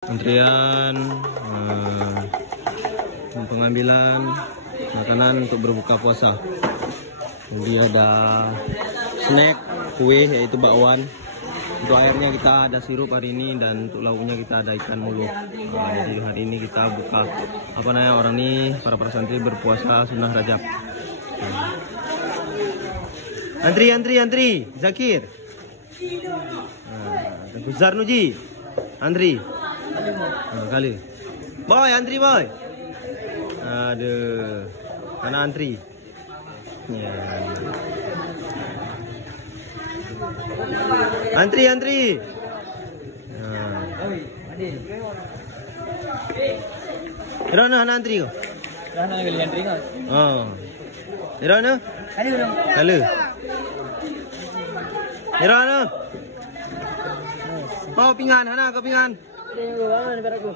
Antrian pengambilan makanan untuk berbuka puasa. Jadi ada snack, kue yaitu bakwan. Untuk airnya kita ada sirup hari ini, dan untuk lauknya kita ada ikan mulu. Jadi hari ini kita buka orang ini para santri berpuasa sunnah Rajab. Antri Zakir. Guzar Nuji. Antri. Kali. Boy, antri boy. Aduh. Mana antri? Ya. Antri. Irana antri ko? Irana gali antri ko. Oh. Irana? Halo. Irana. Oh, pingan, hana ka pingan. Ini gua mana berak gua.